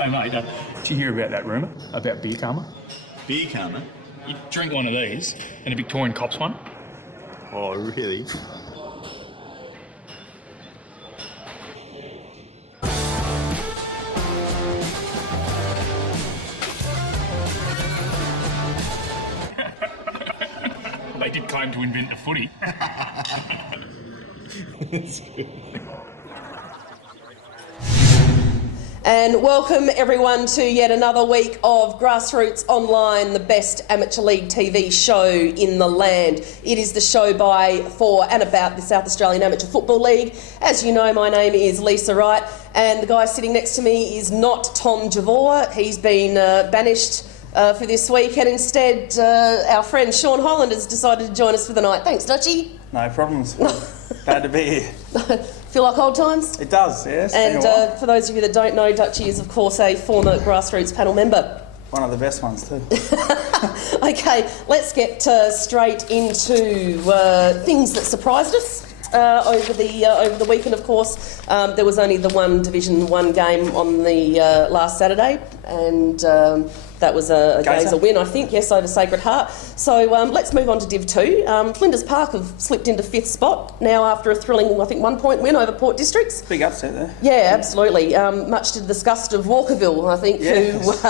Hey mate, did you hear about that rumour about beer karma? Beer karma? You drink one of these and a Victorian cops one. Oh, really? They did claim to invent the footy. And welcome everyone to yet another week of Grassroots Online, the best amateur league TV show in the land. It is the show by, for and about the South Australian Amateur Football League. As you know, my name is Lisa Wright, and the guy sitting next to me is not Tom Javor. He's been banished for this week, and instead our friend Sean Holland has decided to join us for the night. Thanks, Dutchie. No problems. Glad to be here. Feel like old times? It does, yes. And for those of you that don't know, Dutchie is, of course, a former Grassroots panel member. One of the best ones, too. OK, let's get straight into things that surprised us over the weekend, of course. There was only the one Division 1 game on the last Saturday, and that was a Gazer win, I think, yes, over Sacred Heart. So let's move on to Div 2. Flinders Park have slipped into 5th spot now after a thrilling, I think, 1-point win over Port Districts. Big upset there. Yeah, absolutely. Much to the disgust of Walkerville, I think, yes.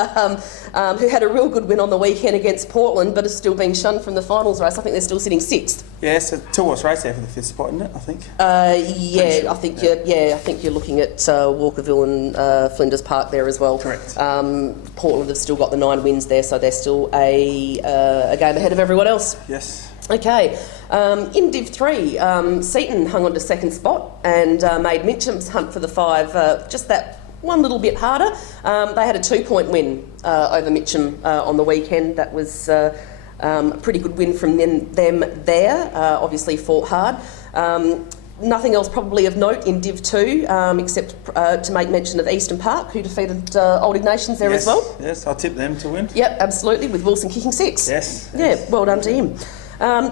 Who had a real good win on the weekend against Portland, but is still being shunned from the finals race. I think they're still sitting 6th. Yeah, it's a two-horse race there for the 5th spot, isn't it, I think? Yeah, sure. I think you're looking at Walkerville and Flinders Park there as well. Correct. Portland have still got the 9 wins there, so they're still a game ahead of everyone else. Yes. Okay, in Div 3, Seaton hung on to 2nd spot and made Mitcham's hunt for the 5 just that one little bit harder. They had a 2-point win over Mitcham on the weekend. That was a pretty good win from them there. Obviously fought hard. Nothing else probably of note in Div 2, except to make mention of Eastern Park, who defeated Old Ignations there as well. Yes, I tipped them to win. Yep, absolutely, with Wilson kicking 6. Yes. Yeah, well done to him.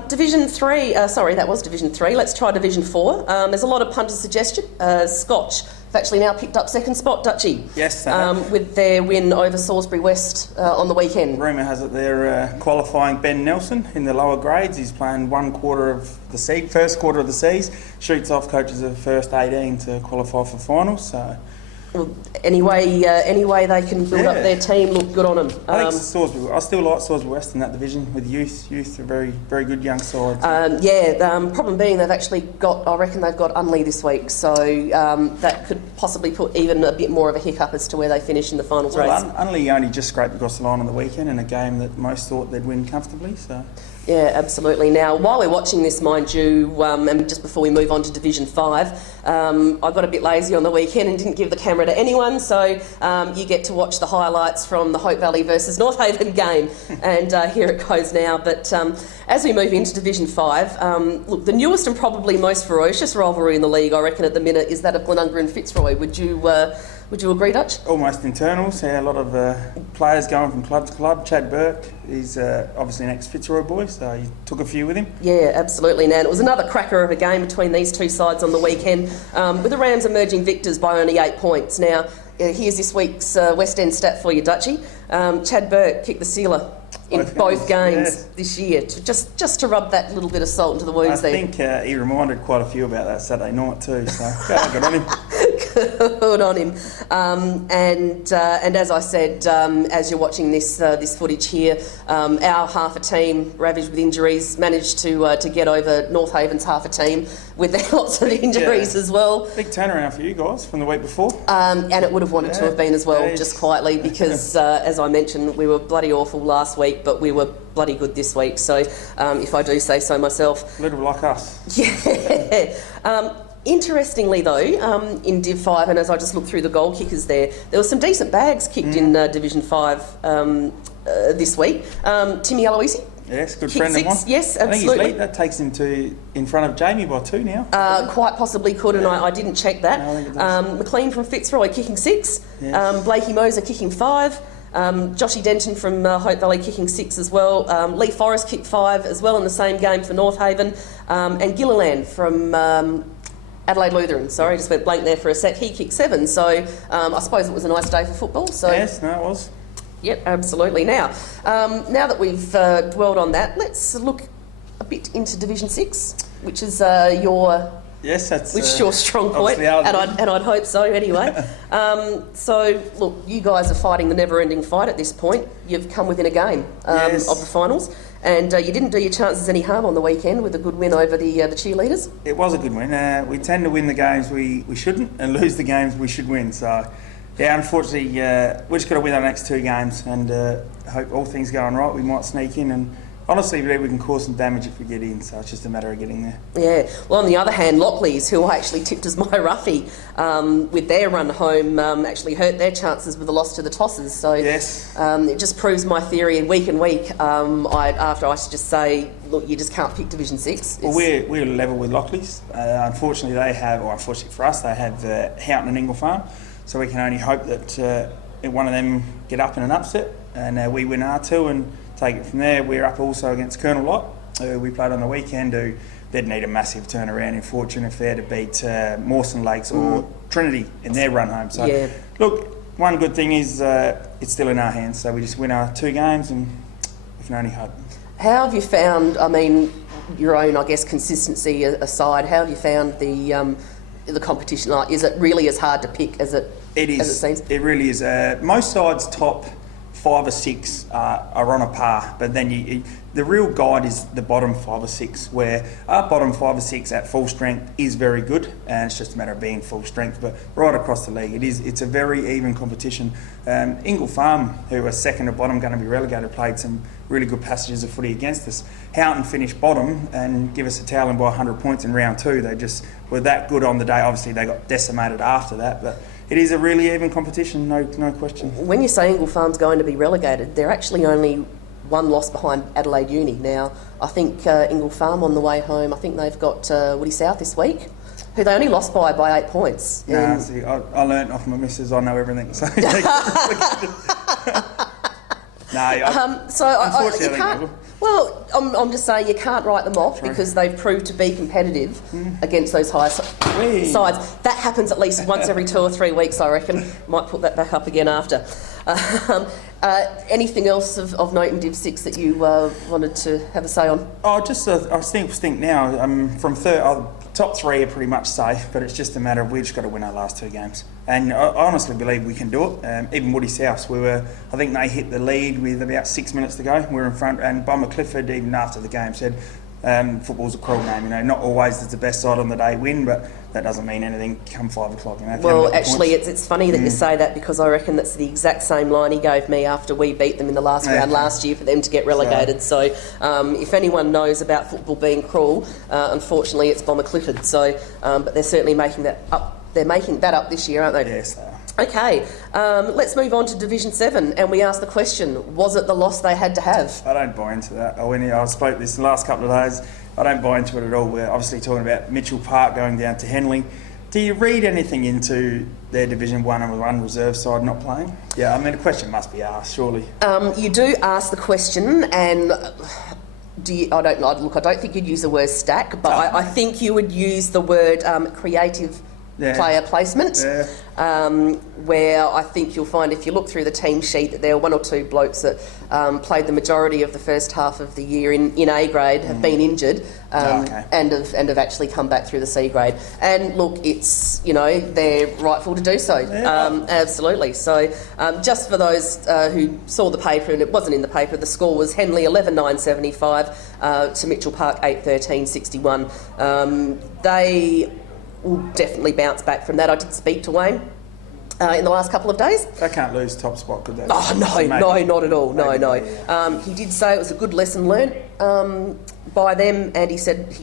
Division 3, that was Division 3. Let's try Division 4. There's a lot of punter suggestion. Scotch have actually now picked up 2nd spot, Dutchie. Yes, they have. With their win over Salisbury West on the weekend. Rumour has it they're qualifying Ben Nelson in the lower grades. He's playing first quarter of the season. Shoots off coaches of first 18 to qualify for finals. So. Well, any way they can build up their team, look good on them. I think I still like Salisbury West in that division with youth. Youth are very, very good young side. Problem being they've actually got, I reckon they've got Unley this week, so that could possibly put even a bit more of a hiccup as to where they finish in the finals race. Unley only just scraped across the line on the weekend in a game that most thought they'd win comfortably. So. Yeah, absolutely. Now, while we're watching this, mind you, and just before we move on to Division 5, I got a bit lazy on the weekend and didn't give the camera to anyone, so you get to watch the highlights from the Hope Valley versus North Haven game, and here it goes now. But as we move into Division 5, look, the newest and probably most ferocious rivalry in the league, I reckon, at the minute, is that of Glenunga and Fitzroy. Would you agree, Dutch? Almost internals. Yeah, a lot of players going from club to club. Chad Burke is obviously an ex-Fitzroy boy, so he took a few with him. Yeah, absolutely. Now, it was another cracker of a game between these two sides on the weekend, with the Rams emerging victors by only 8 points. Now, here's this week's West End stat for you, Dutchie. Chad Burke kicked the sealer in both games this year, just to rub that little bit of salt into the wounds there. I think he reminded quite a few about that Saturday night too, so good on him. Good on him. And as I said, as you're watching this footage here, our half a team, ravaged with injuries, managed to get over North Haven's half a team with lots of injuries as well. Big turnaround for you guys from the week before. And it would have wanted to have been as well, just quietly, because as I mentioned, we were bloody awful last week, but we were bloody good this week. So if I do say so myself. A little like us. Yeah. Interestingly though, in Div 5, and as I just looked through the goal kickers there were some decent bags kicked in Division 5 this week. Timmy Aloisi. Yes, good friend of mine. Yes, absolutely. I think he's late. That takes him in front of Jamie by 2 now. Quite possibly could, and I didn't check that. No, I think it does. McLean from Fitzroy kicking 6. Yes. Blakey Moser kicking 5. Joshy Denton from Hope Valley kicking 6 as well. Lee Forrest kicked 5 as well in the same game for North Haven. And Gilliland from Adelaide Lutheran, sorry, just went blank there for a sec. He kicked 7, so I suppose it was a nice day for football. So Yes, no, it was. Yep, absolutely. Now that we've dwelled on that, let's look a bit into Division 6, which is your Yes, that's which is your strong point, obviously and I'd hope so anyway. So, look, you guys are fighting the never-ending fight at this point. You've come within a game Yes. of the finals, and you didn't do your chances any harm on the weekend with a good win over the cheerleaders. It was a good win. We tend to win the games we shouldn't and lose the games we should win. So, yeah, unfortunately, we're just got to win our next 2 games and hope all things going right. We might sneak in and honestly believe we can cause some damage if we get in. So it's just a matter of getting there. Yeah. Well, on the other hand, Lockleys, who I actually tipped as my roughie with their run home, actually hurt their chances with a loss to the Tossers. So Yes. it just proves my theory week and week. After I should just say, look, you just can't pick Division 6. Well, we're level with Lockleys. Unfortunately, unfortunately for us, they have Houghton and Ingle Farm. So we can only hope that one of them get up in an upset and we win R2 and take it from there. We're up also against Colonel Lott, who we played on the weekend, who they'd need a massive turnaround in fortune if they're to beat Mawson Lakes or Trinity in their run home. So, Yeah. Look, one good thing is it's still in our hands. So we just win our 2 games and we can only hope. How have you found, I mean, your own, I guess, consistency aside, how have you found the competition? Like, is it really as hard to pick as it seems? It really is. Most sides top 5 or 6 are on a par, but then the real guide is the bottom 5 or 6, where our bottom 5 or 6 at full strength is very good, and it's just a matter of being full strength. But right across the league, it's a very even competition. Ingle Farm, who are second to bottom, going to be relegated, played some really good passages of footy against us. Houghton finished bottom and give us a towel by 100 points in round 2. They just were that good on the day. Obviously, they got decimated after that, but it is a really even competition, no question. When you say Ingle Farm's going to be relegated, they're actually only 1 loss behind Adelaide Uni. Now, I think Ingle Farm on the way home, I think they've got Woody South this week, who they only lost by 8 points. Nah, see, I learnt off my missus, I know everything. So, unfortunately, you can't. Well, I'm just saying you can't write them off because they've proved to be competitive against those high sides. That happens at least once every 2 or 3 weeks, I reckon. Might put that back up again after. Anything else of note in Div 6 that you wanted to have a say on? I think now from top 3 are pretty much safe, but it's just a matter of we've just got to win our last 2 games. And I honestly believe we can do it. Even Woody South, I think they hit the lead with about 6 minutes to go. We were in front, and Bomber Clifford, even after the game, said football's a cruel game. You know, not always does the best side on the day win, but that doesn't mean anything come 5 o'clock. You know, well, actually, it's funny that you say that because I reckon that's the exact same line he gave me after we beat them in the last round last year for them to get relegated. So, if anyone knows about football being cruel, unfortunately, it's Bomber Clifford. So, but they're certainly making that up. They're making that up this year, aren't they? Yes, they are. Okay, let's move on to Division 7, and we ask the question, was it the loss they had to have? I don't buy into that. I spoke this the last couple of days. I don't buy into it at all. We're obviously talking about Mitchell Park going down to Henley. Do you read anything into their Division 1 and 1 reserve side not playing? Yeah, I mean, a question must be asked, surely. You do ask the question, and I don't think you'd use the word stack, but I think you would use the word creative player placement, where I think you'll find if you look through the team sheet that there are 1 or 2 blokes that played the majority of the first half of the year in A grade, have been injured, and have actually come back through the C grade. And look, it's, they're rightful to do so. Absolutely. So just for those who saw the paper, and it wasn't in the paper, the score was Henley 11-9-75 to Mitchell Park 8-13-61. They will definitely bounce back from that. I did speak to Wayne in the last couple of days. They can't lose top spot, could they? Oh, no, not at all. No. He did say it was a good lesson learnt by them, and he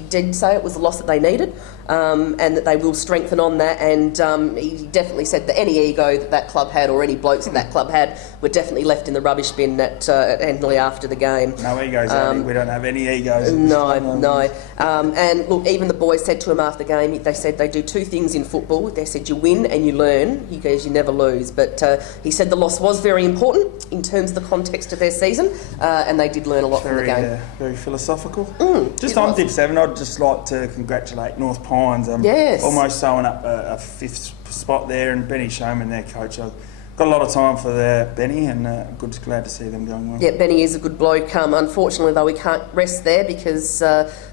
did say it was a loss that they needed, and that they will strengthen on that. And he definitely said that any ego that club had, or any blokes that club had, were definitely left in the rubbish bin at Henley after the game. No egos, Andy. We don't have any egos. No. And look, even the boys said to him after the game, they said they do 2 things in football. They said you win and you learn. He goes, you never lose. But he said the loss was very important in terms of the context of their season, and they did learn a lot from the game. Very philosophical. Just on Div 7, I'd just like to congratulate North Pines. Yes. Almost sewing up a 5th spot there, and Benny Showman, their coach. I've got a lot of time for Benny, and glad to see them going well. Yeah, Benny is a good bloke. Unfortunately, though, we can't rest there because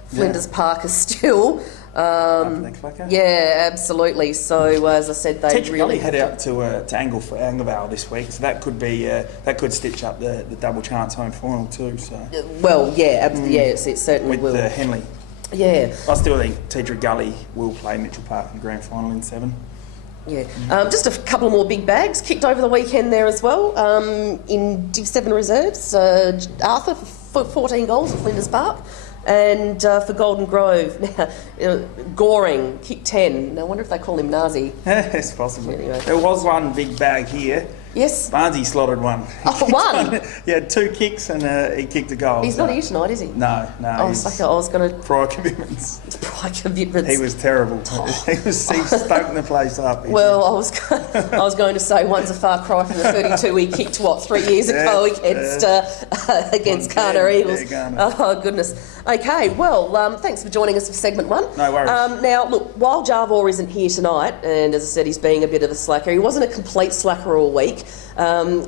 Flinders Park is still... yeah, absolutely. So, as I said, they Tetra really Gully head out to Anglevale this week, so that could stitch up the double chance home final too. So, well, yeah, yes, it certainly with will. Henley, Yeah. I still think Tetra Gully will play Mitchell Park in the grand final in 7. Yeah, just a couple more big bags kicked over the weekend there as well. In Div 7 reserves, Arthur for 14 goals at Flinders Park. And for Golden Grove, Goring kicked 10. Now, I wonder if they call him Nazi. Yes, possibly. Anyway. There was one big bag here. Yes. Barnesy slotted one. Oh, one? He had 2 kicks and he kicked a goal. He's not here tonight, is he? No. I was going to... Prior commitments. Prior commitments. He was terrible. He was stoking the place up. Well, I was going to say one's a far cry from the 32 he kicked, 3 years ago against Carter Eagles. Oh, goodness. Okay, well, thanks for joining us for segment 1. No worries. Now, look, while Jarvor isn't here tonight, and as I said, he's being a bit of a slacker, he wasn't a complete slacker all week.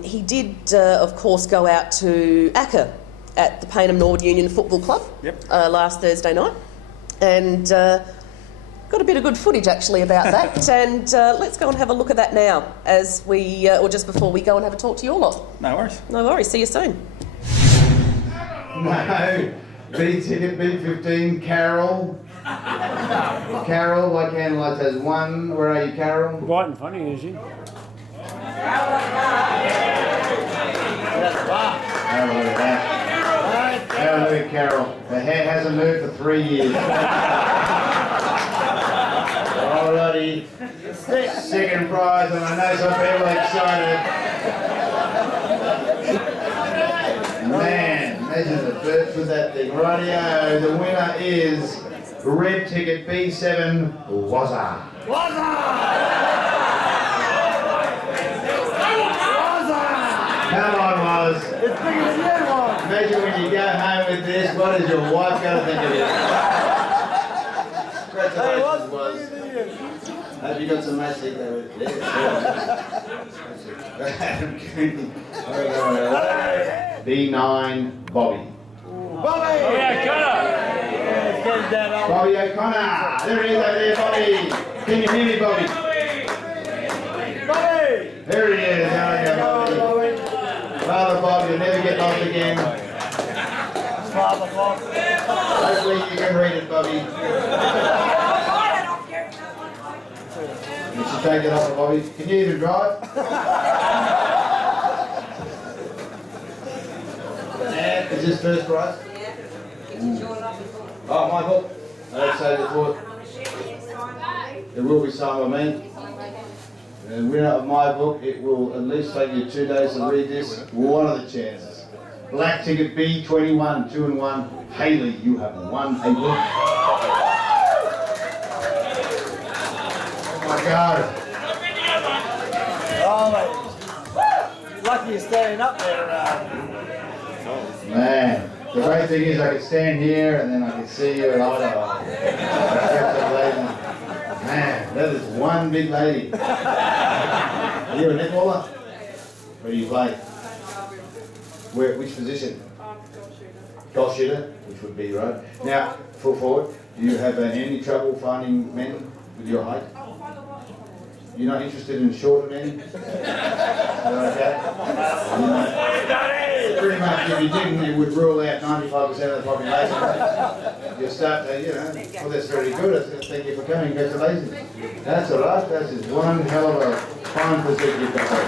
He did, of course, go out to Aker at the Payneham Norwood Union Football Club last Thursday night, and got a bit of good footage actually about that. And let's go and have a look at that now, as we, or just before we go and have a talk to your lot. No worries. No worries. See you soon. No. B ticket, B15, Carol. Carol, by candlelight, has 1. Where are you, Carol? Right in front of you, is he? Have a look at that. Have a look at Carol. The hair hasn't moved for 3 years. Alrighty. Second prize, and I know some people are excited. Man, imagine the birds with that thing. Rightio, the winner is red ticket B7, Wazza. Come on, Woz. It's bigger than you, Woz. Imagine when you go home with this, what is your wife going to think of you? Congratulations, Woz. Hope you got some magic there with you. B9, Bobby. Bobby! Yeah, Connor! Yeah, it's getting down old. Bobby O'Connor. There he is over there, Bobby. Can you hear me, Bobby? Bobby! There he is. There you go, Bobby. Father Bob, you'll never get lost again. Hopefully you can read it, Bobby. You should take it off, Bobby. Can you even drive? And is this first prize? Oh, my book. Let's say the fourth. It will be signed by me. The winner of my book, it will at least take you 2 days to read this. What are the chances? Black ticket B21, 2 and 1. Haley, you have won a book. Oh my God. Oh, mate. Lucky you're standing up there. Man, the great thing is I can stand here and then I can see you and I Man, that is one big lady. Are you a netballer? Where do you play? Where? Which position? Goal shooter, which would be right. Now, full forward. Do you have any trouble finding men with your height? You're not interested in shorter men? Is that okay? Pretty much, if you didn't, it would rule out 95% of the population. You start to, well, that's very good. Thank you for coming. Congratulations. That's all right. That's just one hell of a fine pursuit you've got there.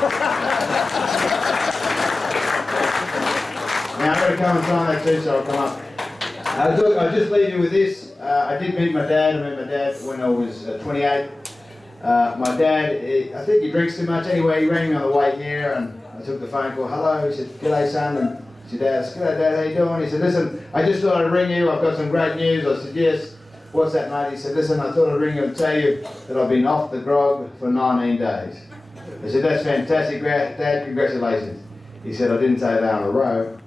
Now, I'm going to come and sign that too, so I'll come up. I'll just leave you with this. I did meet my dad. I met my dad when I was 28. My dad, I think he drinks too much. Anyway, he rang me on the way here and I took the phone call. Hello, he said, g'day son. And he said, I said, g'day dad, how you doing? He said, listen, I just thought I'd ring you. I've got some great news. I said, yes. What's that, mate? He said, listen, I thought I'd ring you and tell you that I've been off the grog for 19 days. I said, that's fantastic, Dad, congratulations. He said, I didn't say that on a row.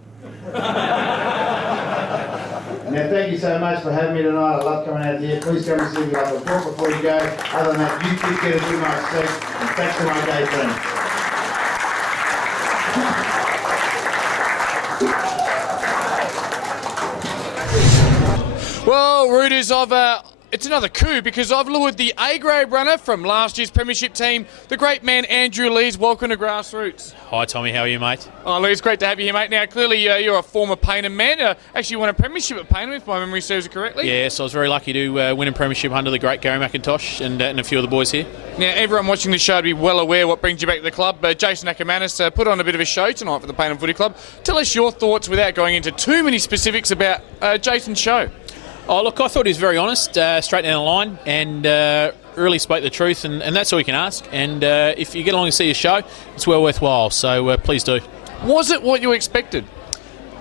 Now, thank you so much for having me tonight. I love coming out here. Please come and see me up the book before you go. Other than that, you kids get a good night's sleep. And thanks to my gay friends. Well, Rooters, it's another coup because I've lured the A-grade runner from last year's premiership team, the great man Andrew McLeod. Welcome to Grassroots. Hi Tommy, how are you, mate? Oh, Lee, it's great to have you here, mate. Now, clearly you're a former Paynham man. Actually won a premiership at Paynham, if my memory serves it correctly. Yes, I was very lucky to win a premiership under the great Gary McIntosh and a few of the boys here. Now, everyone watching the show will be well aware what brings you back to the club. Jason Akermanis put on a bit of a show tonight for the Paynham Footy Club. Tell us your thoughts without going into too many specifics about Jason's show. Oh, look, I thought he was very honest, straight down the line, and really spoke the truth, and that's all you can ask. And if you get along and see his show, it's well worthwhile, so please do. Was it what you expected?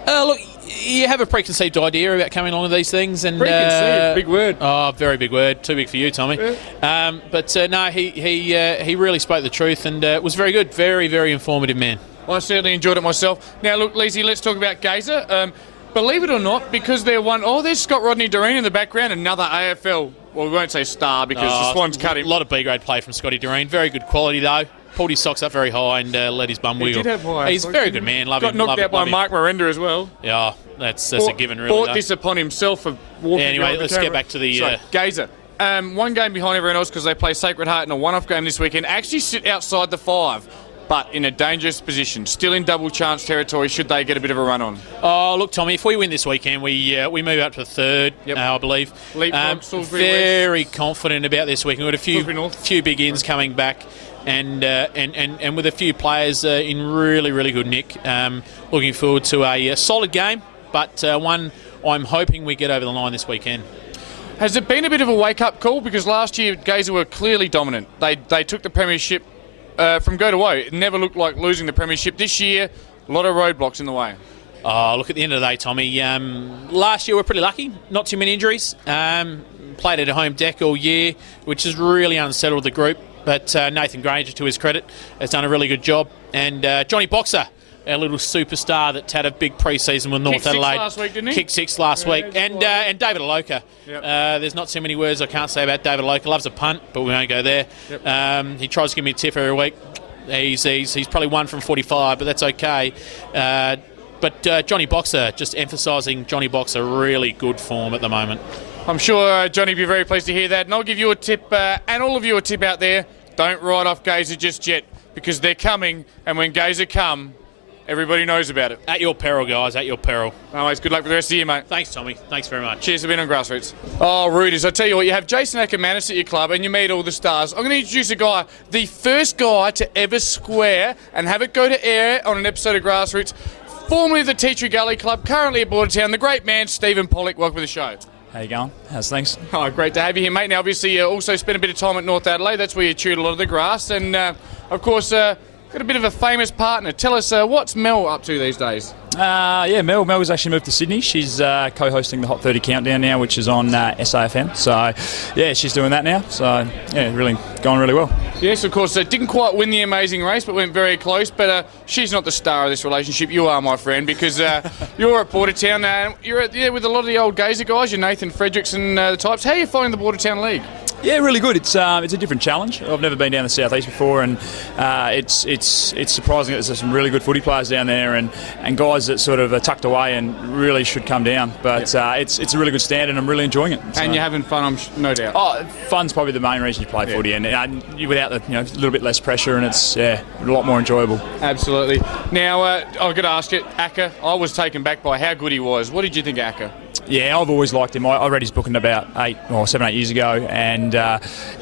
Look, you have a preconceived idea about coming along with these things. And Preconceived, big word. Oh, very big word. Too big for you, Tommy. Yeah. No, he really spoke the truth and was very good. Very, very informative man. I certainly enjoyed it myself. Now, look, Leesy, let's talk about Gazer. Believe it or not, because there's Scott Rodney Doreen in the background, another AFL, well, we won't say star because the Swans cut him. A lot of B-grade play from Scotty Doreen. Very good quality, though. Pulled his socks up very high and let his bum wiggle. He did have high. He's a very good man. Love Got him. knocked out by Mark Miranda as well. Yeah, that's a given, really. Brought this upon himself for walking. Yeah, anyway, let's get back to the... Gazer. One game behind everyone else because they play Sacred Heart in a one-off game this weekend. Actually sit outside the 5. But in a dangerous position, still in double chance territory should they get a bit of a run on. Oh, look, Tommy, if we win this weekend, we move up to the 3rd, I believe. Leapfrog, Salisbury very West. confident about this weekend. We've got a few big ins coming back, and with a few players in really, really good nick. Looking forward to a solid game, but one I'm hoping we get over the line this weekend. Has it been a bit of a wake-up call? Because last year, Gazer were clearly dominant. They took the premiership from go to woe. It never looked like losing the premiership. This year, a lot of roadblocks in the way. Oh, look, at the end of the day, Tommy, last year we were pretty lucky. Not too many injuries. Played at a home deck all year, which has really unsettled the group. But Nathan Granger, to his credit, has done a really good job. And Johnny Boxer, our little superstar that had a big pre-season with North Adelaide. Kicked 6 last week, didn't he? Kicked 6 last week. And David Aloka. Yep. There's not too many words I can't say about David Aloka. Loves a punt, but we won't go there. Yep. He tries to give me a tip every week. He's probably 1 from 45, but that's okay. But Johnny Boxer, just emphasising Johnny Boxer, really good form at the moment. I'm sure Johnny will be very pleased to hear that. And I'll give you a tip, and all of you a tip out there. Don't write off Gazer just yet, because they're coming, and when Gazer come, everybody knows about it. At your peril, guys, at your peril. Anyways, good luck for the rest of the year, mate. Thanks, Tommy. Thanks very much. Cheers for being on Grassroots. Oh, Rooters, I tell you what, you have Jason Akermanis at your club and you meet all the stars. I'm going to introduce a guy, the first guy to ever square and have it go to air on an episode of Grassroots, formerly of the Tea Tree Gully Club, currently at Bordertown, the great man, Steven Pollock. Welcome to the show. How you going? How's things? Oh, great to have you here, mate. Now, obviously, you also spent a bit of time at North Adelaide. That's where you chewed a lot of the grass. And, of course, got a bit of a famous partner. Tell us, what's Mel up to these days? Mel's actually moved to Sydney. She's co-hosting the Hot 30 Countdown now, which is on SAFM. So, yeah, she's doing that now. So, yeah, really going really well. Yes, of course. Didn't quite win the amazing race, but went very close. But she's not the star of this relationship. You are, my friend, because you're at Bordertown. You're with a lot of the old Gazer guys. You're Nathan Fredericks and the types. How are you finding the Bordertown League? Yeah, really good. It's a different challenge. I've never been down the southeast before, and it's surprising that there's some really good footy players down there, and guys that sort of are tucked away and really should come down. But it's a really good stand, and I'm really enjoying it. So. And you're having fun, no doubt. Oh, fun's probably the main reason you play footy, and without the a little bit less pressure, and it's a lot more enjoyable. Absolutely. Now I've got to ask you, Aker. I was taken back by how good he was. What did you think of Aker? Yeah, I've always liked him. I read his book about 7 or 8 years ago, and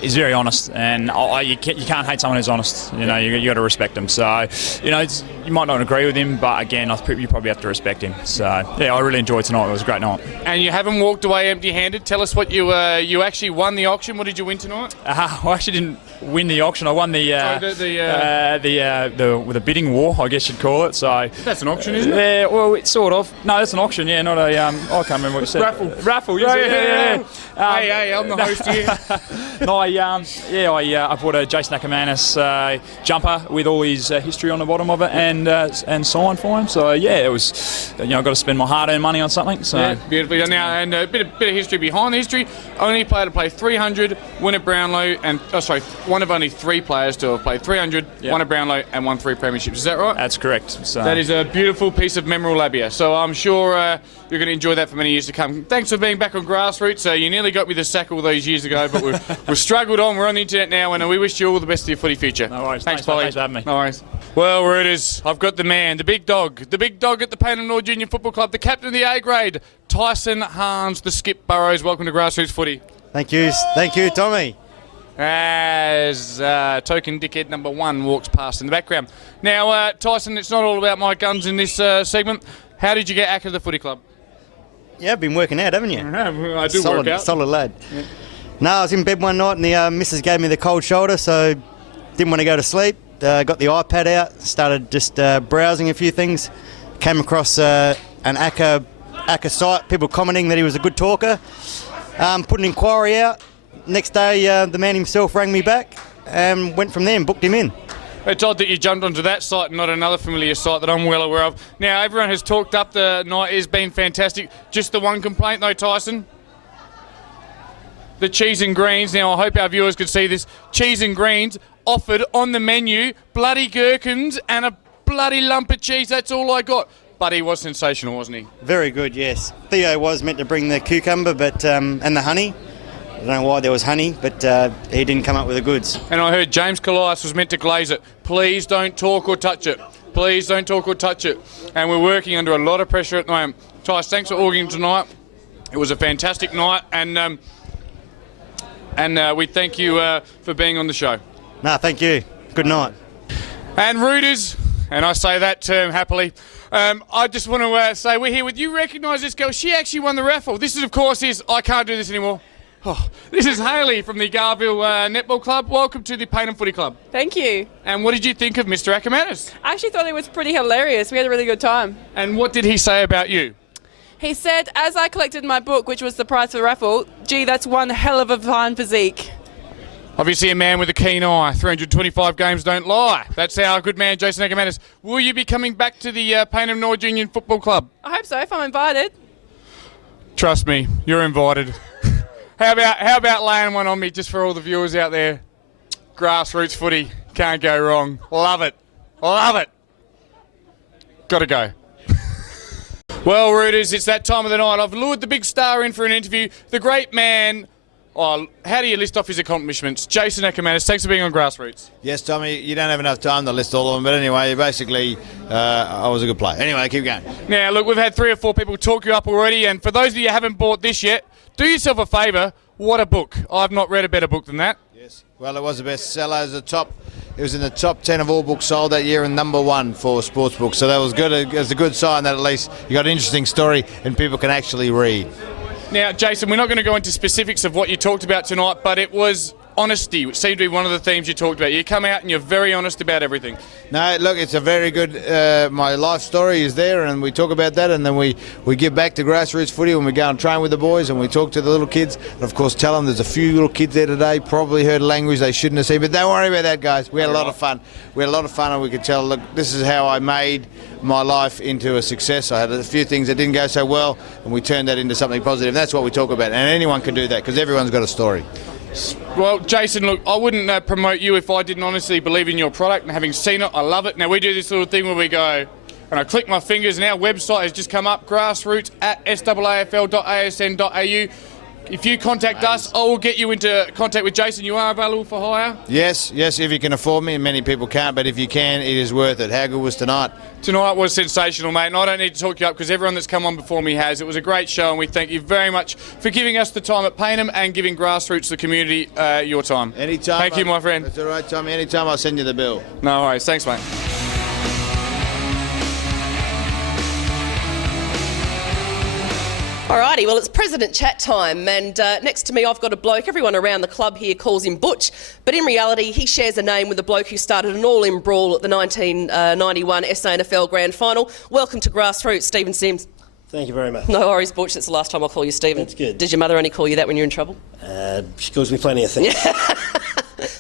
he's very honest. And you can't hate someone who's honest. You got to respect him. So, you might not agree with him, but again, you probably have to respect him. So, yeah, I really enjoyed tonight. It was a great night. And you haven't walked away empty-handed. Tell us what you actually won the auction. What did you win tonight? I actually didn't win the auction. I won the bidding war, I guess you'd call it. So that's an auction, isn't it? Yeah, well, it's sort of. No, that's an auction. Yeah, not a. I can't remember what you said. Raffle. Yeah. Hey, I'm the host here. No, I bought a Jason Akermanis jumper with all his history on the bottom of it and signed for him. So yeah, it was, I've got to spend my hard-earned money on something. So Yeah, beautifully done. Now, and a bit of history behind the history. Only player to play 300, win at Brownlow, and one of only 3 players to have played 300, won at Brownlow, and won 3 premierships. Is that right? that's correct. So That is a beautiful piece of memorabilia. So I'm sure you're going to enjoy that for many years to come. Thanks for being back on Grassroots. You nearly got me the sack all those years ago, but we've struggled on. We're on the internet now, and we wish you all the best of your footy future. No worries. Thanks, Thanks, Polly. thanks for having me. No worries. Well, Rooters, I've got the man, the big dog at the Payneham North Junior Football Club, the captain of the A grade, Tyson Hans, the Skip Burrows. Welcome to Grassroots Footy. Thank you, Tommy. As token dickhead number 1 walks past in the background. Now, Tyson, it's not all about my guns in this segment. How did you get Aker to the footy club? Yeah, I've been working out, haven't you? I do work out. Solid lad. Yeah. No, I was in bed one night and the missus gave me the cold shoulder, so didn't want to go to sleep. Got the iPad out, started just browsing a few things. Came across an Aker site, people commenting that he was a good talker. Put an inquiry out. Next day, the man himself rang me back and went from there and booked him in. It's odd that you jumped onto that site and not another familiar site that I'm well aware of. Now, everyone has talked up the night. It's been fantastic. Just the one complaint, though, Tyson. The cheese and greens. Now, I hope our viewers could see this. Cheese and greens offered on the menu. Bloody gherkins and a bloody lump of cheese. That's all I got. But he was sensational, wasn't he? Very good, yes. Theo was meant to bring the cucumber but and the honey. I don't know why there was honey, but he didn't come up with the goods. And I heard James Colias was meant to glaze it. Please don't talk or touch it. Please don't talk or touch it. And we're working under a lot of pressure at the moment. Tice, thanks for organising tonight. It was a fantastic night, and we thank you for being on the show. No, thank you. Good night. And Rooters, and I say that term happily, I just want to say we're here with you. Recognise this girl. She actually won the raffle. This is, of course, I can't do this anymore. Oh, this is Hayley from the Garville Netball Club. Welcome to the Payneham Footy Club. Thank you. And what did you think of Mr. Akermanis? I actually thought it was pretty hilarious. We had a really good time. And what did he say about you? He said, as I collected my book, which was the prize for the raffle, gee, that's one hell of a fine physique. Obviously a man with a keen eye. 325 games don't lie. That's our good man, Jason Akermanis. Will you be coming back to the Payneham North Union Football Club? I hope so, if I'm invited. Trust me, you're invited. How about laying one on me just for all the viewers out there? Grassroots footy, can't go wrong. Love it. Love it. Gotta go. Well, Rooters, it's that time of the night. I've lured the big star in for an interview. The great man. Oh, how do you list off his accomplishments? Jason Akermanis, thanks for being on Grassroots. Yes, Tommy, you don't have enough time to list all of them, but anyway, basically, I was a good player. Anyway, keep going. Now, look, we've had 3 or 4 people talk you up already, and for those of you who haven't bought this yet, do yourself a favour. What a book. I've not read a better book than that. Yes. Well, it was a bestseller. It was in the top 10 of all books sold that year and number 1 for sports books. So that was good. It's a good sign that at least you got an interesting story and people can actually read. Now, Jason, we're not going to go into specifics of what you talked about tonight, but it was honesty, which seemed to be one of the themes you talked about. You come out and you're very honest about everything. No, look, it's a very good, my life story is there, and we talk about that, and then we give back to grassroots footy when we go and train with the boys, and we talk to the little kids, and of course tell them there's a few little kids there today, probably heard language they shouldn't have seen, but don't worry about that, guys. We had a lot of fun. And we could tell, look, this is how I made my life into a success. I had a few things that didn't go so well, and we turned that into something positive. That's what we talk about, and anyone can do that, because everyone's got a story. Well, Jason, look, I wouldn't promote you if I didn't honestly believe in your product, and having seen it, I love it. Now, we do this little thing where we go, and I click my fingers, and our website has just come up, grassroots at saafl.asn.au. If you contact us, I will get you into contact with Jason. You are available for hire? Yes, if you can afford me, and many people can't, but if you can, it is worth it. How good was tonight? Tonight was sensational, mate, and I don't need to talk you up because everyone that's come on before me has. It was a great show, and we thank you very much for giving us the time at Payneham and giving Grassroots, the community, your time. Anytime. Thank you, my friend. That's all right, Tommy. Anytime, I'll send you the bill. No worries. Thanks, mate. Alrighty, well, it's President Chat time, and next to me I've got a bloke. Everyone around the club here calls him Butch, but in reality he shares a name with a bloke who started an all-in brawl at the 1991 SANFL Grand Final. Welcome to Grassroots, Stephen Sims. Thank you very much. No worries, Butch. That's the last time I'll call you Stephen. That's good. Did your mother only call you that when you're in trouble? She calls me plenty of things.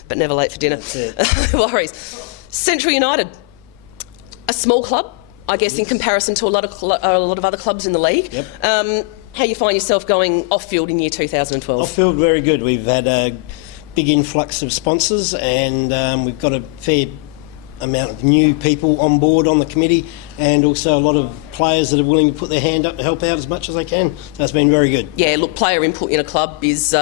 But never late for dinner. That's it. No worries. Central United, a small club, I guess, in comparison to a lot of other clubs in the league. Yep. How you find yourself going off-field in year 2012? Off-field, very good. We've had a big influx of sponsors, and we've got a fair amount of new people on board on the committee, and also a lot of players that are willing to put their hand up to help out as much as they can. So it's been very good. Yeah, look, player input in a club is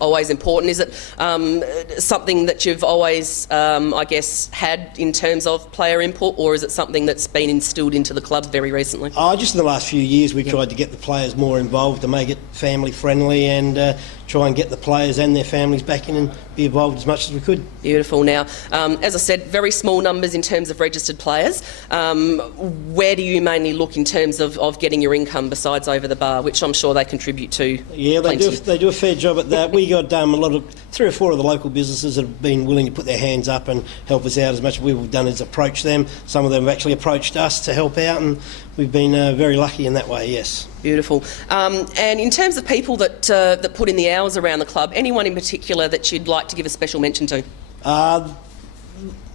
always important. Is it something that you've always, I guess, had in terms of player input, or is it something that's been instilled into the club very recently? Just in the last few years, we've tried to get the players more involved to make it family friendly, and try and get the players and their families back in and be involved as much as we could. Beautiful. Now, as I said, very small numbers in terms of registered players. Where do you mainly look in terms of getting your income besides over the bar, which I'm sure they contribute to? Yeah, they do a fair job at that. We got a lot of 3 or 4 of the local businesses that have been willing to put their hands up and help us out. As much as we've done is approach them. Some of them have actually approached us to help out, and we've been very lucky in that way, yes. Beautiful. And in terms of people that put in the hours around the club, anyone in particular that you'd like to give a special mention to?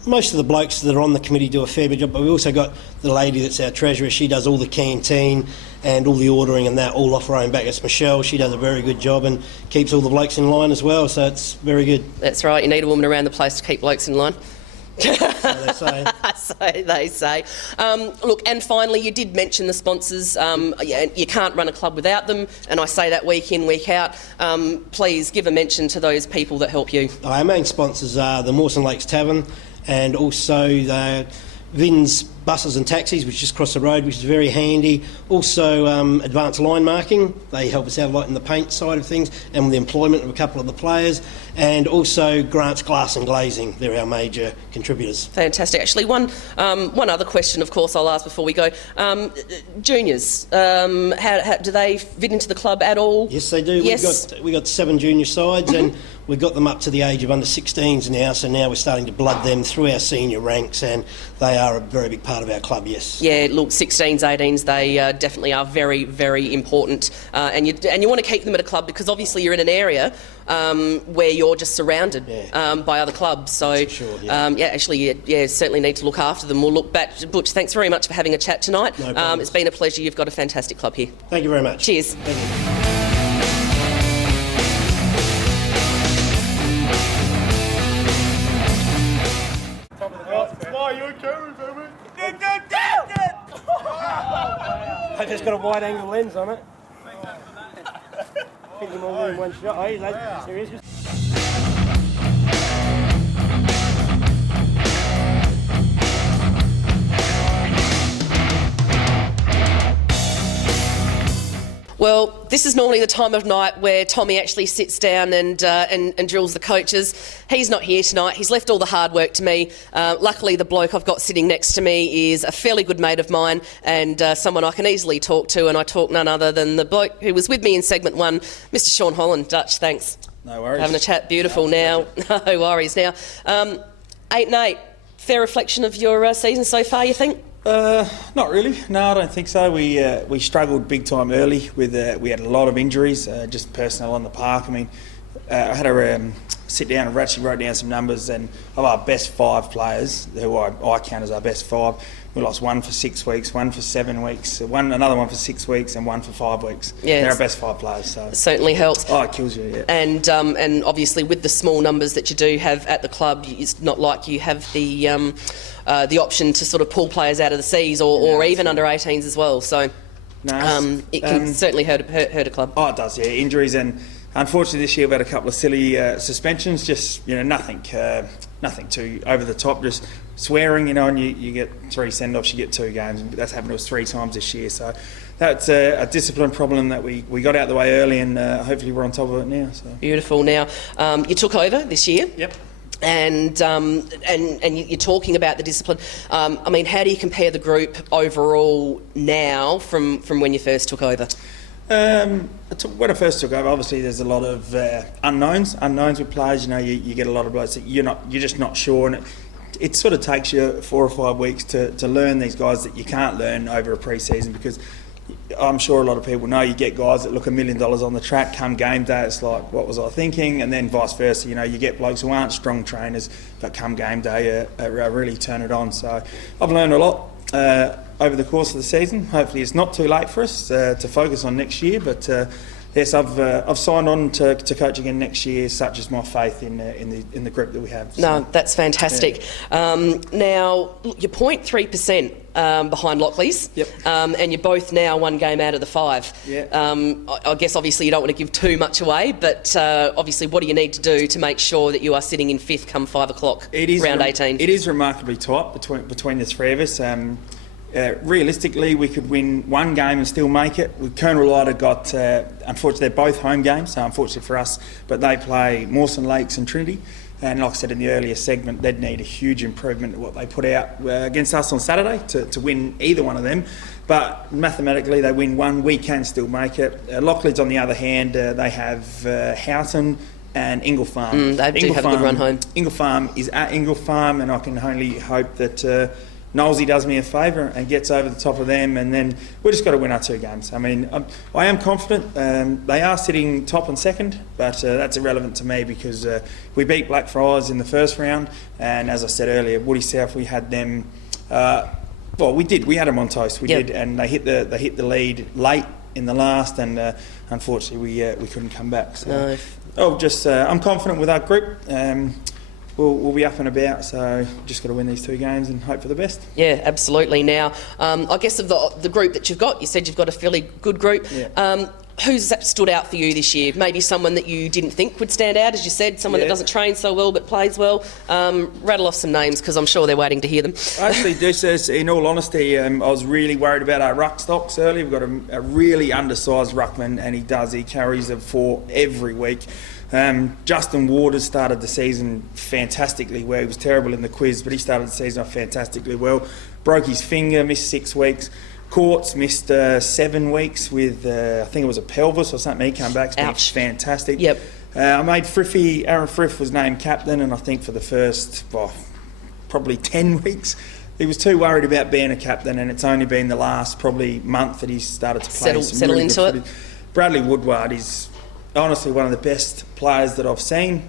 Most of the blokes that are on the committee do a fair bit job, but we've also got the lady that's our treasurer. She does all the canteen and all the ordering and that, all off her own back. It's Michelle. She does a very good job and keeps all the blokes in line as well, so it's very good. That's right. You need a woman around the place to keep blokes in line. So they say. So they say. Look, and finally, you did mention the sponsors. You can't run a club without them, and I say that week in, week out. Please give a mention to those people that help you. Our main sponsors are the Mawson Lakes Tavern, and also the Vin's Buses and Taxis, which is just across the road, which is very handy. Also Advanced Line Marking, they help us out a lot in the paint side of things and with the employment of a couple of the players. And also Grant's Glass and Glazing, they're our major contributors. Fantastic. Actually, one other question, of course, I'll ask before we go. Juniors, how do they fit into the club at all? Yes, they do. Yes. We got 7 junior sides, and we got them up to the age of under 16s now, so now we're starting to blood them through our senior ranks, and they are a very big part of our club, yes. Yeah, look, 16s, 18s, they definitely are very, very important, and you want to keep them at a club because obviously you're in an area where you're just surrounded by other clubs. So, sure, certainly need to look after them. We'll look back. Butch, thanks very much for having a chat tonight. No problems. It's been a pleasure. You've got a fantastic club here. Thank you very much. Cheers. Thank you. I just got a wide angle lens on it. Hit them all in one shot. Oh, he's serious. Well, this is normally the time of night where Tommy actually sits down and drills the coaches. He's not here tonight. He's left all the hard work to me. Luckily, the bloke I've got sitting next to me is a fairly good mate of mine and someone I can easily talk to, and I talk none other than the bloke who was with me in segment 1, Mr. Sean Holland. Dutch, thanks. No worries. Having a chat. Beautiful now. No worries. Now, 8-8. Fair reflection of your season so far, you think? Not really. No, I don't think so. We struggled big time early with we had a lot of injuries, just personnel on the park. I mean, I had to sit down and actually wrote down some numbers, and of our best 5 players, who I count as our best 5, we lost one for 6 weeks, one for 7 weeks, another one for 6 weeks, and one for 5 weeks. Yeah, they're our best 5 players. So it certainly helps. Oh, it kills you, yeah. And obviously with the small numbers that you do have at the club, it's not like you have the option to sort of pull players out of the Cs or even under 18s as well. So it can certainly hurt a club. Oh, it does, yeah. Injuries, and unfortunately this year we've had a couple of silly suspensions. Just nothing too over the top. Just swearing, and you get 3 send-offs, you get 2 games. That's happened to us 3 times this year. So that's a discipline problem that we got out of the way early, and hopefully we're on top of it now. So beautiful. Now you took over this year. Yep. And you're talking about the discipline. I mean, how do you compare the group overall now from when you first took over? When I first took over, obviously there's a lot of unknowns with players. You get a lot of blokes that you're just not sure, and it sort of takes you 4 or 5 weeks to learn these guys that you can't learn over a pre-season, because I'm sure a lot of people know you get guys that look $1 million on the track. Come game day, it's like, what was I thinking? And then vice versa. You get blokes who aren't strong trainers, but come game day, really turn it on. So I've learned a lot over the course of the season. Hopefully, it's not too late for us to focus on next year. But yes, I've signed on to coach again next year. Such is my faith in the group that we have. So, no, that's fantastic. Yeah. Now, look, you're 0.3% behind Lockleys, Yep. and you're both now one game out of the 5. Yeah. I guess obviously you don't want to give too much away, but obviously what do you need to do to make sure that you are sitting in 5th come 5 o'clock, round 18? It is remarkably tight between the three of us. Realistically, we could win one game and still make it. Colonel Lighter got, unfortunately, they're both home games, so unfortunately for us, but they play Mawson Lakes and Trinity. And like I said in the earlier segment, they'd need a huge improvement to what they put out against us on Saturday to win either one of them. But mathematically, they win one, we can still make it. Lockleeds, on the other hand, they have Houghton and Ingle Farm. They do have a good run home. Ingle Farm is at Ingle Farm, and I can only hope that Knowlesy does me a favour and gets over the top of them, and then we've just got to win our 2 games. I mean, I am confident. They are sitting top and second, but that's irrelevant to me because we beat Blackfriars in the first round, and as I said earlier, Woody South, we had them. Well, we did. We had them on toast. We did, and they hit the lead late in the last, and unfortunately we couldn't come back. So, I'm confident with our group. We'll be up and about, so just got to win these 2 games and hope for the best. Yeah, absolutely. Now, I guess of the group that you've got, you said you've got a fairly good group. Yeah. Who's stood out for you this year? Maybe someone that you didn't think would stand out, as you said, someone that doesn't train so well but plays well. Rattle off some names because I'm sure they're waiting to hear them. I actually do, in all honesty, I was really worried about our ruck stocks earlier. We've got a really undersized ruckman, and he carries a 4 every week. Justin Waters started the season fantastically well. He was terrible in the quiz, but he started the season off fantastically well. Broke his finger, missed 6 weeks. Courts missed 7 weeks with, I think it was a pelvis or something. He came back. It's been fantastic. Yep. I made Aaron Frith was named captain, and I think for the first, probably 10 weeks, he was too worried about being a captain, and it's only been the last probably month that he's started to play. Settle into it. Bradley Woodward is honestly one of the best players that I've seen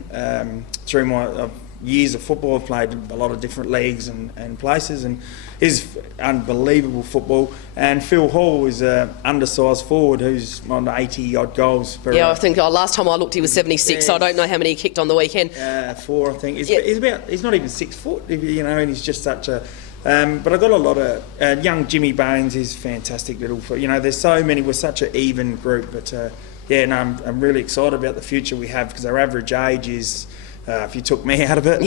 through my years of football. I've played a lot of different leagues and places, and he's unbelievable football. And Phil Hall is an undersized forward who's on 80 odd goals. I think last time I looked he was 76, so I don't know how many he kicked on the weekend. 4, I think. He's not even 6 foot, and he's just such a. But I've got a lot of young Jimmy Baines is fantastic little. There's so many. We're such an even group, but. I'm really excited about the future we have because our average age is, if you took me out of it,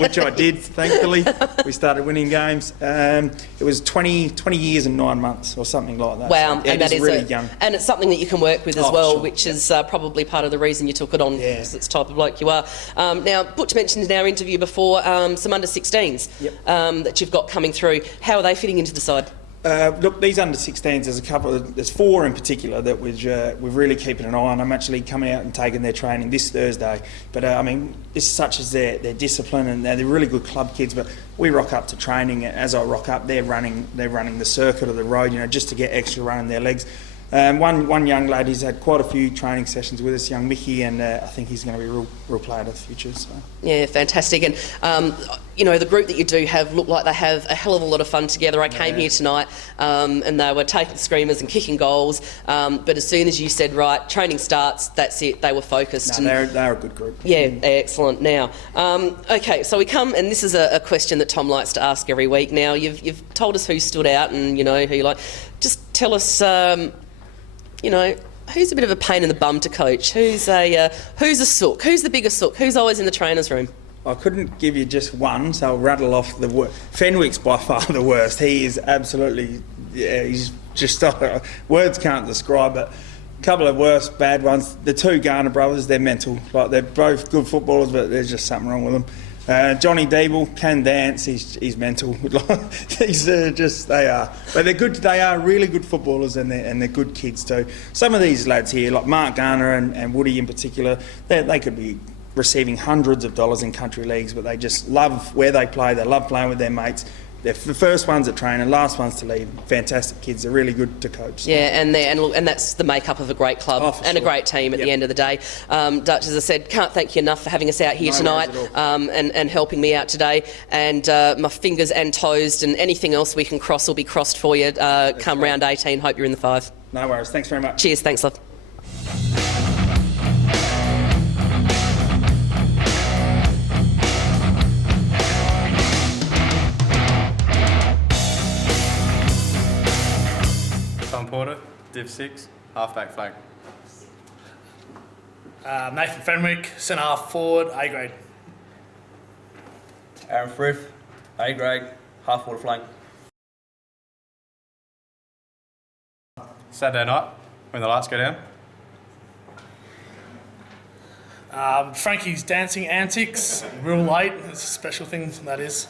which I did, thankfully, we started winning games. It was 20 years and 9 months or something like that. Wow, so, and that is really young. And it's something that you can work with as well, sure. which is probably part of the reason you took it on, because it's the type of bloke you are. Now, Butch mentioned in our interview before some under-16s that you've got coming through. How are they fitting into the side? Look, these under-16s, there's 4 in particular that we're really keeping an eye on. I'm actually coming out and taking their training this Thursday. But it's such as their discipline, and they're really good club kids. But we rock up to training. As I rock up, they're running the circuit of the road, just to get extra run in their legs. One young lad, he's had quite a few training sessions with us, young Mickey, and I think he's going to be a real player of the future. So. Yeah, fantastic. And, the group that you do have look like they have a hell of a lot of fun together. I came here tonight and they were taking screamers and kicking goals, but as soon as you said, right, training starts, that's it, they were focused. They're a good group. Yeah, excellent. Now, okay, so we come, and this is a question that Tom likes to ask every week. Now, you've told us who stood out and, who you like. Just tell us... who's a bit of a pain in the bum to coach? Who's a sook? Who's the biggest sook? Who's always in the trainer's room? I couldn't give you just one, so I'll rattle off the worst. Fenwick's by far the worst. He is absolutely, he's just, words can't describe it. A couple of worst, bad ones. The 2 Garner brothers, they're mental. Like, they're both good footballers, but there's just something wrong with them. Johnny Deeble can dance. He's mental. He's they are. But they're good. They are really good footballers, and they're good kids too. Some of these lads here, like Mark Garner and Woody in particular, they could be receiving hundreds of dollars in country leagues, but they just love where they play. They love playing with their mates, they're the first ones at training, last ones to leave. Fantastic kids. They're really good to coach. Yeah, and that's the makeup of a great club and a great team at the end of the day. Dutch, as I said, can't thank you enough for having us out here tonight and helping me out today. And my fingers and toes and anything else we can cross will be crossed for you come round 18. Hope you're in the 5. No worries. Thanks very much. Cheers. Thanks, love. Tom Porter, Div 6, halfback flank. Nathan Fenwick, centre half forward, A grade. Aaron Frith, A grade, half forward flank. Saturday night, when the lights go down. Frankie's dancing antics, real late. It's a special thing, that is.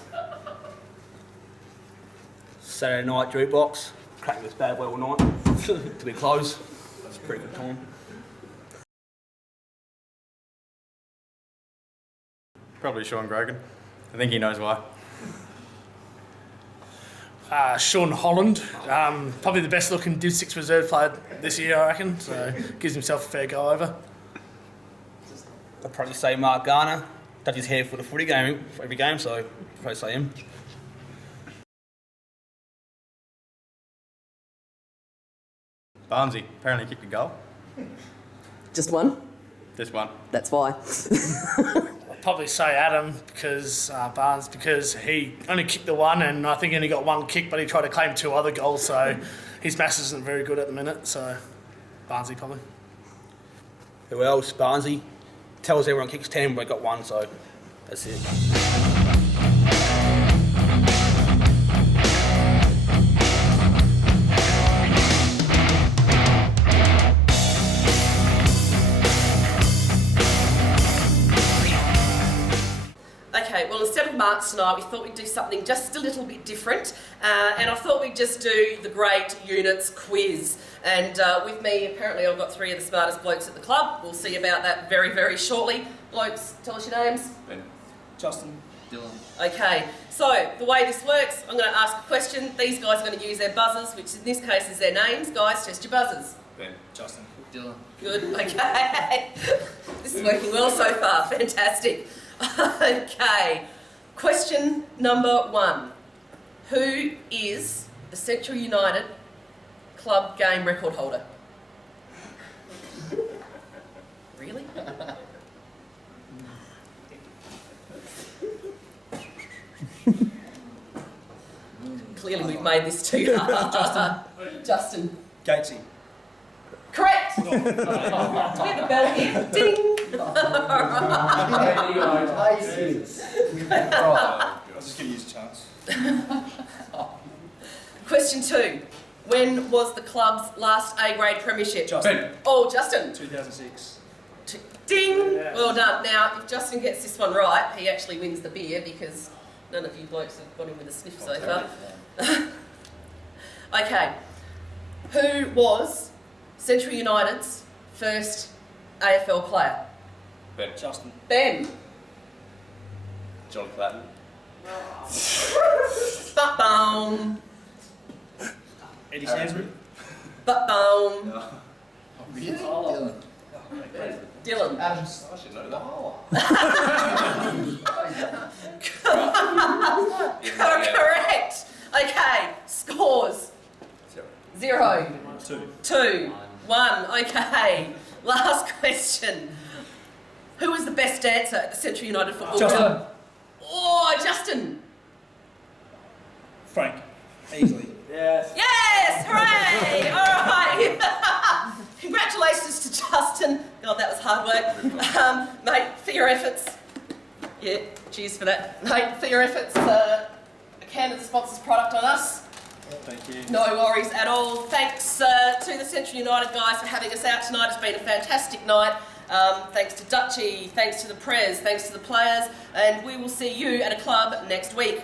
Saturday night jukebox, cracking this bad boy all night till we close. That's a pretty good time. Probably Sean Grogan. I think he knows why. Sean Holland, probably the best looking Div 6 reserve player this year, I reckon, so gives himself a fair go over. I'd probably say Mark Garner, does his hair for the footy game every game, so I'd probably say him. Barnesy, apparently kicked a goal. Just one? Just one. That's why. I'd probably say Adam, because Barnes, because he only kicked the one, and I think he only got one kick, but he tried to claim 2 other goals, so his mass isn't very good at the minute, so Barnesy probably. Who else? Barnesy. Tells everyone kicks 10, but got 1, so that's it. Okay, well, instead of marks tonight, we thought we'd do something just a little bit different, and I thought we'd just do the Great Units quiz. And with me, apparently I've got 3 of the smartest blokes at the club. We'll see about that very, very shortly. Blokes, tell us your names. Ben. Justin. Dylan. Okay, so the way this works, I'm going to ask a question. These guys are going to use their buzzers, which in this case is their names. Guys, test your buzzers. Ben. Justin. Dylan. Good, okay. This is working well so far, fantastic. Okay, question number 1. Who is the Central United club game record holder? Really? Clearly we've made this too hard. Justin. Gatesy. Correct! Do we have the bell here? Ding! I'll just give you a chance. Question 2. When was the club's last A-grade premiership? Justin. Oh, Justin. 2006. Ding! Yeah. Well done. Now, if Justin gets this one right, he actually wins the beer because none of you blokes have got him with a sniff so far. Okay. Who was Central United's first AFL player? Ben. Justin. Ben. John Clatton. Ba-boom. Eddie Sansbury. Ba-boom. No. Really? Dylan. Adams. I should know that. Correct. Okay. Scores. 0. 2. 1. Okay. Last question. Who was the best dancer at the Central United Football Club? Oh, Justin. Frank. Easily. Yes. Yes! Hooray! All right. Congratulations to Justin. God, that was hard work. Mate, for your efforts. Yeah, cheers for that. Mate, for your efforts. A can of the sponsor's product on us. Thank you. No worries at all. Thanks to the Central United guys for having us out tonight. It's been a fantastic night. Thanks to Dutchy, thanks to the Prez, thanks to the players, and we will see you at a club next week.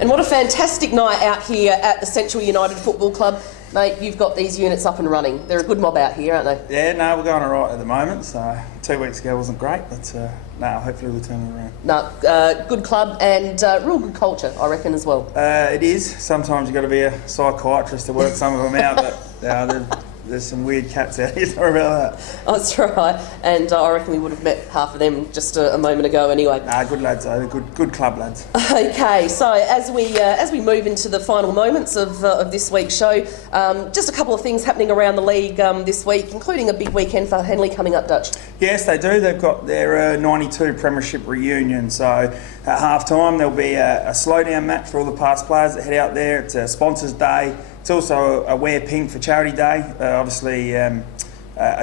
And what a fantastic night out here at the Central United Football Club. Mate, you've got these units up and running. They're a good mob out here, aren't they? Yeah, no, we're going all right at the moment. So 2 weeks ago wasn't great, but no, hopefully we'll turn it around. No, good club and real good culture, I reckon, as well. It is. Sometimes you've got to be a psychiatrist to work some of them out, but there's some weird cats out here. Sorry about that. Oh, that's right. And I reckon we would have met half of them just a moment ago anyway. Good lads, though. Good club lads. Okay, so as we move into the final moments of this week's show, just a couple of things happening around the league this week, including a big weekend for Henley coming up, Dutch. Yes, they do. They've got their 92 Premiership reunion. So at half-time, there'll be a slow-down match for all the past players that head out there. It's a sponsors' day. It's also a Wear Pink for Charity Day. Obviously, a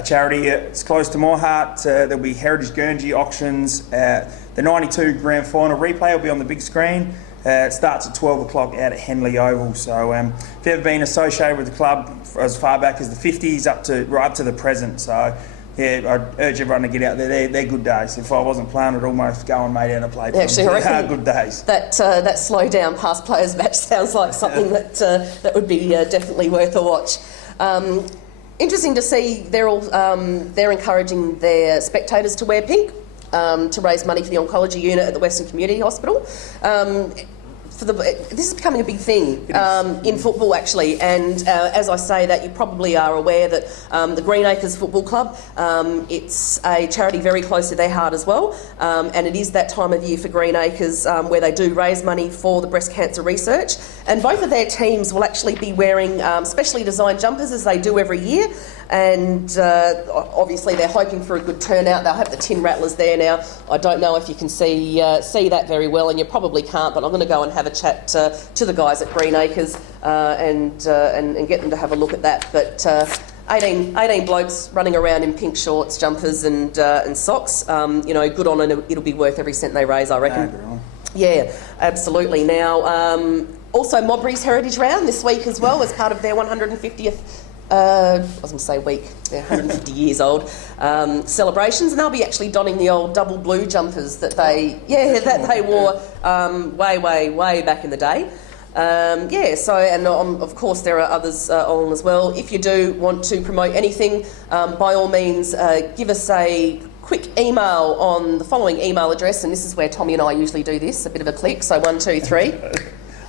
charity that's close to my heart. There'll be Heritage Guernsey auctions. The 92 Grand Final replay will be on the big screen. It starts at 12 o'clock out at Henley Oval. So if you've ever been associated with the club as far back as the 50s right up to the present. So yeah, I'd urge everyone to get out there. They're good days. If I wasn't playing, I'd almost go and made out and play. Actually, I reckon good days. That slow down past players match sounds like something that would be definitely worth a watch. Interesting to see they're encouraging their spectators to wear pink to raise money for the oncology unit at the Western Community Hospital. This is becoming a big thing in football, actually, and as I say that, you probably are aware that the Greenacres Football Club, it's a charity very close to their heart as well, and it is that time of year for Greenacres where they do raise money for the breast cancer research, and both of their teams will actually be wearing specially designed jumpers as they do every year, and obviously they're hoping for a good turnout. They'll have the tin rattlers there now. I don't know if you can see that very well, and you probably can't, but I'm going to go and have a chat to the guys at Greenacres and get them to have a look at that. But 18 blokes running around in pink shorts, jumpers and socks, good on it. It'll be worth every cent they raise, I reckon. Yeah, absolutely. Now, also Mobry's Heritage Round this week as well as part of their 150th I was going to say week, they're 150 years old, celebrations, and they'll be actually donning the old double blue jumpers that they wore way back in the day. Of course there are others on as well. If you do want to promote anything, by all means give us a quick email on the following email address, and this is where Tommy and I usually do this, a bit of a click, so 1, 2, 3.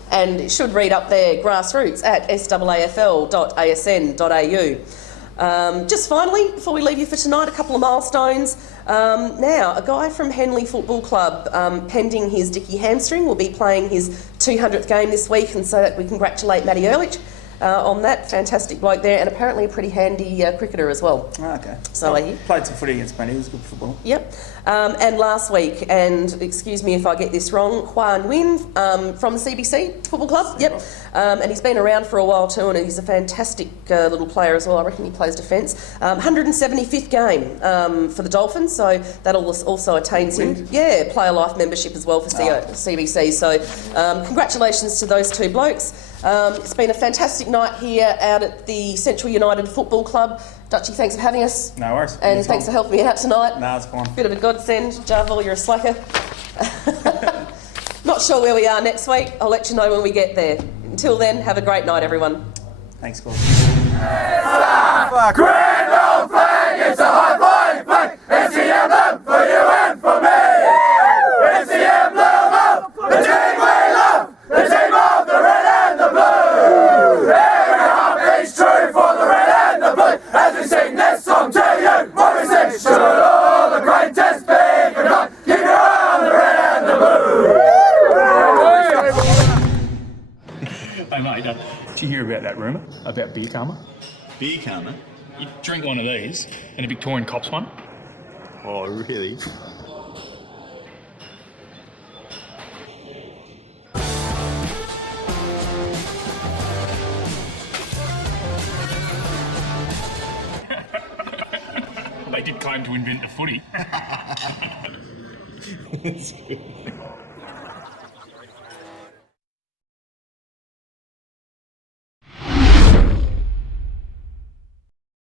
And it should read up there, grassroots@saafl.asn.au. Just finally, before we leave you for tonight, a couple of milestones. Now, a guy from Henley Football Club, pending his dicky hamstring, will be playing his 200th game this week, and so that we congratulate Matty Ehrlich on that. Fantastic bloke there, and apparently a pretty handy cricketer as well. Okay. So he played some footy against Matty, he was good football. Yep. And last week, and excuse me if I get this wrong, Huan Nguyen from the CBC Football Club. Yep. And he's been around for a while too, and he's a fantastic little player as well. I reckon he plays defence. 175th game for the Dolphins, so that also attains him. Yeah, player life membership as well for CBC. So congratulations to those two blokes. It's been a fantastic night here out at the Central United Football Club. Dutchy, thanks for having us. No worries. And thanks for helping me out tonight. No, it's fine. Bit of a godsend. Jarvel, you're a slacker. Not sure where we are next week. I'll let you know when we get there. Until then, have a great night, everyone. Thanks, guys. Grand old flag, it's a high flag. It's the emblem for you and for me. It's the emblem of the team we love, the team of the red and the blue. Every heartbeat's true for the red and the blue. As we sing this song to you, what we sing, should all the greatest be forgot. Keep your eye on the red and the blue. Hey mate, did you hear about that rumour about beer karma? Beer karma? You drink one of these and a Victorian cops one. Oh, really? They did claim to invent the footy.